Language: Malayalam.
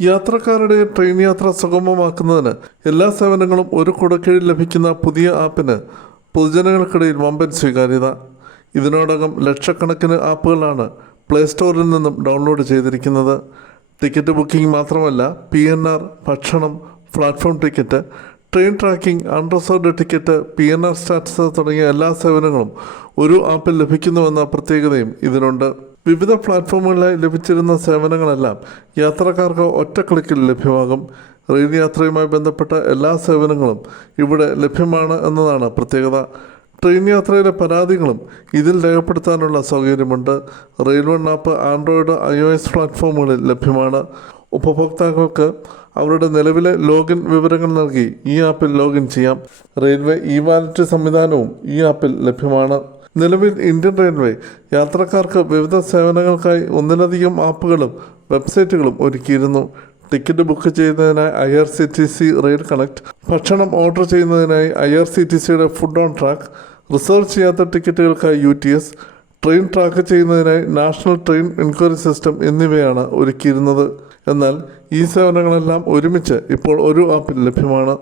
യാത്രക്കാരുടെ ട്രെയിൻ യാത്ര സുഗമമാക്കുന്നതിന് എല്ലാ സേവനങ്ങളും ഒരു കുടക്കീഴിൽ ലഭിക്കുന്ന പുതിയ ആപ്പിന് പൊതുജനങ്ങൾക്കിടയിൽ വമ്പൻ സ്വീകാര്യത. ഇതിനോടകം ലക്ഷക്കണക്കിന് ആപ്പുകളാണ് പ്ലേ സ്റ്റോറിൽ നിന്നും ഡൗൺലോഡ് ചെയ്തിരിക്കുന്നത്. ടിക്കറ്റ് ബുക്കിംഗ് മാത്രമല്ല പി ഭക്ഷണം platform ticket train tracking unreserved ticket P N R status തുടങ്ങിയ എല്ലാ സേവനങ്ങളും ഒരു ആപ്പിൽ ലഭിക്കുന്നുവെന്ന പ്രത്യേകതയും ഇതിനുണ്ട്. വിവിധ പ്ലാറ്റ്ഫോമുകളിലായി ലഭിച്ചിരുന്ന സേവനങ്ങളെല്ലാം യാത്രക്കാർക്ക് ഒറ്റ ക്ലിക്കിൽ ലഭ്യമാകും. റെയിൽ യാത്രയുമായി ബന്ധപ്പെട്ട എല്ലാ സേവനങ്ങളും ഇവിടെ ലഭ്യമാണ് എന്നതാണ് പ്രത്യേകത. ട്രെയിൻ യാത്രയിലെ പരാതികളും ഇതിൽ രേഖപ്പെടുത്താനുള്ള സൗകര്യമുണ്ട്. റെയിൽവേ ആപ്പ് ആൻഡ്രോയിഡ് ഐ പ്ലാറ്റ്ഫോമുകളിൽ ലഭ്യമാണ്. ഉപഭോക്താക്കൾക്ക് അവരുടെ നിലവിലെ ലോഗിൻ വിവരങ്ങൾ നൽകി ഈ ആപ്പിൽ ലോഗിൻ ചെയ്യാം. റെയിൽവേ ഇ വാലറ്റ് സംവിധാനവും ഈ ആപ്പിൽ ലഭ്യമാണ്. നിലവിൽ ഇന്ത്യൻ റെയിൽവേ യാത്രക്കാർക്ക് വിവിധ സേവനങ്ങൾക്കായി ഒന്നിലധികം ആപ്പുകളും വെബ്സൈറ്റുകളും ഒരുക്കിയിരുന്നു. ടിക്കറ്റ് ബുക്ക് ചെയ്യുന്നതിനായി I R C T C rail connect ഭക്ഷണം ഓർഡർ ചെയ്യുന്നതിനായി ഐ ആർ സി ടി സിയുടെ ഫുഡ് ഓൺ ട്രാക്ക് റിസർവ് ചെയ്യാത്ത ടിക്കറ്റുകൾക്കായി U T S train track ചെയ്യുന്നതിനായി നാഷണൽ ട്രെയിൻ എൻക്വയറി സിസ്റ്റം എന്നിവയാണ് ഒരുക്കിയിരുന്നത്. എന്നാൽ ഈ സേവനങ്ങളെല്ലാം ഒരുമിച്ച് ഇപ്പോൾ ഒരു ആപ്പിൽ ലഭ്യമാണ്.